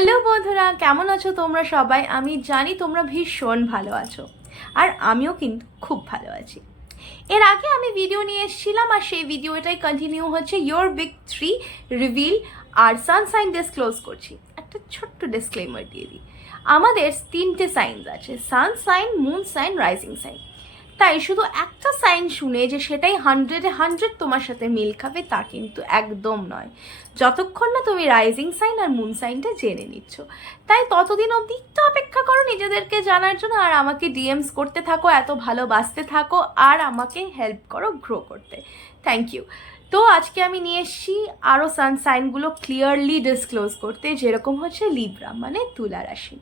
Hello বন্ধুরা, কেমন আছো তোমরা সবাই? আমি জানি তোমরা ভীষণ ভালো আছো, আর আমিও কিন্তু খুব ভালো আছি। এর আগে আমি ভিডিও নিয়ে এসেছিলাম, আর সেই ভিডিওটাই কন্টিনিউ হচ্ছে। ইয়োর বিগ 3 রিভিল আর সানসাইন ডিসক্লোজ করছি। একটা ছোট্ট ডিসক্লেমার দিয়ে দিই, আমাদের 3টে সাইন্স আছে: sun sign, moon sign, rising sign. তাই শুধু একটা সাইন শুনে যে সেটাই 100-এ 100 তোমার সাথে মিল খাবে তা কিন্তু একদম নয়, যতক্ষণ না তুমি রাইজিং সাইন আর মুন সাইনটা জেনে নিচ্ছ। তাই ততদিন অবধি একটু অপেক্ষা করো নিজেদেরকে জানার জন্য, আর আমাকে ডিএমস করতে থাকো, এত ভালোবাসতে থাকো, আর আমাকে হেল্প করো গ্রো করতে। Thank you. তো আজকে আমি নিয়ে এসেছি আরও সান সাইনগুলো ক্লিয়ারলি ডিসক্লোজ করতে, যেরকম হচ্ছে লিব্রা মানে তুলা রাশি।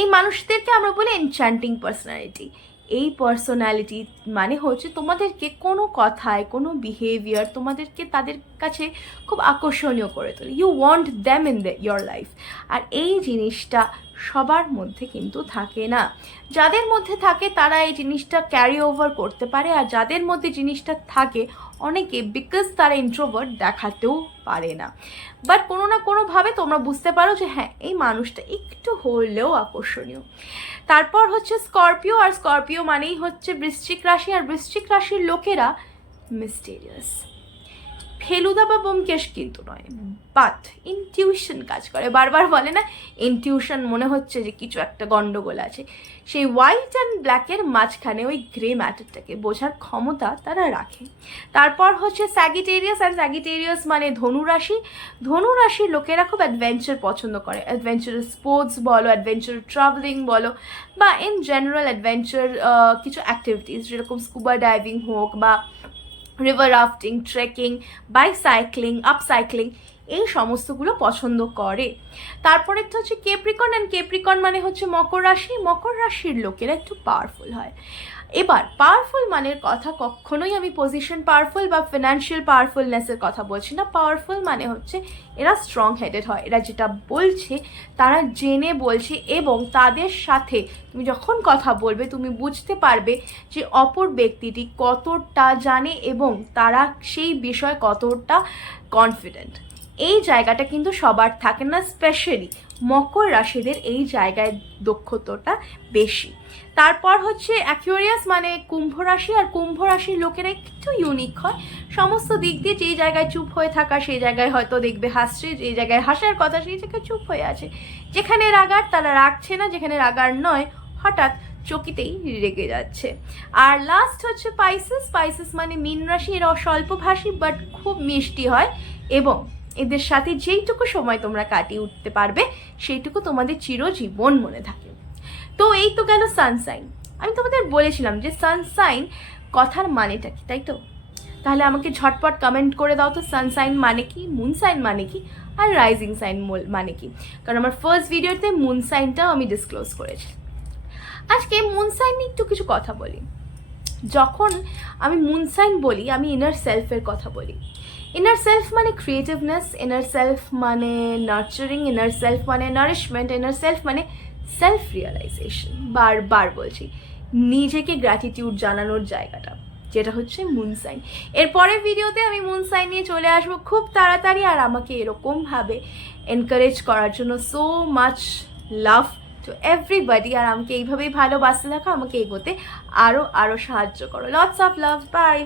এই মানুষদেরকে আমরা বলি এনচ্যান্টিং পার্সোনালিটি। এই পার্সোনালিটি মানে হচ্ছে তোমাদেরকে কোনো কথায়, কোনো বিহেভিয়ার তোমাদেরকে তাদের কাছে খুব আকর্ষণীয় করে তোলে। You want them in your life. আর এই জিনিসটা সবার মধ্যে কিন্তু থাকে না। যাদের মধ্যে থাকে তারা এই জিনিসটা ক্যারি ওভার করতে পারে, আর যাদের মধ্যে জিনিসটা থাকে অনেকে বিকজ তারা ইন্ট্রোভার্ট দেখাতেও পারে না, বাট কোনো না কোনোভাবে তোমরা বুঝতে পারো যে হ্যাঁ এই মানুষটা একটু হলেও আকর্ষণীয়। তারপর হচ্ছে স্করপিও, আর স্করপিও মানেই হচ্ছে বৃশ্চিক রাশি, আর বৃশ্চিক রাশির লোকেরা মিস্টেরিয়াস, ফেলুদা বা ব্যোমকেশ কিন্তু নয়, বাট ইনটিউশন কাজ করে। বারবার বলে না ইনটিউশন, মনে হচ্ছে যে কিছু একটা গন্ডগোল আছে। সেই হোয়াইট অ্যান্ড ব্ল্যাকের মাঝখানে ওই গ্রে ম্যাটারটাকে বোঝার ক্ষমতা তারা রাখে। তারপর হচ্ছে স্যাগিটেরিয়াস, আর স্যাগিটেরিয়াস মানে ধনুরাশি। ধনুরাশির লোকেরা খুব অ্যাডভেঞ্চার পছন্দ করে, অ্যাডভেঞ্চারাস স্পোর্টস বলো, অ্যাডভেঞ্চার ট্রাভেলিং বলো, বা ইন জেনারেল অ্যাডভেঞ্চার কিছু অ্যাক্টিভিটিস, যেরকম স্কুবা ডাইভিং হোক, বা রিভার রাফটিং, ট্রেকিং, বাইসাইক্লিং, আপসাইক্লিং, এই সমস্তগুলো পছন্দ করে। তারপরে তো হচ্ছে কেপ্রিকর্ন, অ্যান্ড কেপ্রিকর্ন মানে হচ্ছে মকর রাশি। মকর রাশির লোকেরা একটু পাওয়ারফুল হয়। এবার পাওয়ারফুল মানের কথা কখনোই আমি পজিশন পাওয়ারফুল বা ফিনান্সিয়াল পাওয়ারফুলনেসের কথা বলছি না। পাওয়ারফুল মানে হচ্ছে এরা স্ট্রং হেডেড হয়, এরা যেটা বলছে তারা জেনে বলছে, এবং তাদের সাথে তুমি যখন কথা বলবে তুমি বুঝতে পারবে যে অপর ব্যক্তিটি কতটা জানে এবং তারা সেই বিষয়ে কতটা কনফিডেন্ট। এই জায়গাটা কিন্তু সবার থাকে না, স্পেশালি মকর রাশিদের এই জায়গায় দক্ষতাটা বেশি। তারপর হচ্ছে অ্যাকুয়ারিয়াস মানে কুম্ভ রাশি, আর কুম্ভ রাশির লোকেরা একটু ইউনিক হয় সমস্ত দিক দিয়ে। যেই জায়গায় চুপ হয়ে থাকা সেই জায়গায় হয়তো দেখবে হাসছে, যেই জায়গায় হাসার কথা সেই জায়গায় চুপ হয়ে আছে। যেখানে রাগার তারা রাগছে না, যেখানে রাগার নয় হঠাৎ চকিতেই রেগে যাচ্ছে। আর লাস্ট হচ্ছে পাইসেস। পাইসেস মানে মীন রাশি। এরা স্বল্পভাষী বাট খুব মিষ্টি হয়, এবং এদের সাথে যেইটুকু সময় তোমরা কাটিয়ে উঠতে পারবে সেইটুকু তোমাদের চিরজীবন মনে থাকে। তো এই তো গেল সানসাইন। আমি তোমাদের বলেছিলাম যে সানসাইন কথার মানেটা কি, তাই তো? তাহলে আমাকে ঝটপট কমেন্ট করে দাও তো সানসাইন মানে কি, মুন সাইন মানে কি, আর রাইজিং সাইন মানে কি। কারণ আমার ফার্স্ট ভিডিওতে মুন সাইনটাও আমি ডিসক্লোজ করেছি। আজকে মুন সাইন নিয়ে একটু কিছু কথা বলি। যখন আমি মুন সাইন বলি আমি ইনার সেলফের কথা বলি। ইনার সেলফ মানে ক্রিয়েটিভনেস, ইনার সেলফ মানে নার্চারিং, ইনার সেলফ মানে নারিশমেন্ট, ইনার সেলফ মানে সেলফ রিয়েলাইজেশন। বারবার বলছি, নিজেকে গ্র্যাটিটিউড জানানোর জায়গাটা, যেটা হচ্ছে মুন সাইন। এরপরের ভিডিওতে আমি মুন সাইন নিয়ে চলে আসবো খুব তাড়াতাড়ি, আর আমাকে এরকমভাবে এনকারেজ করার জন্য so much love to everybody. আর আমাকে এইভাবেই ভালোবাসতে থাকো, আমাকে এগোতে আরও সাহায্য করো। Lots of love, by.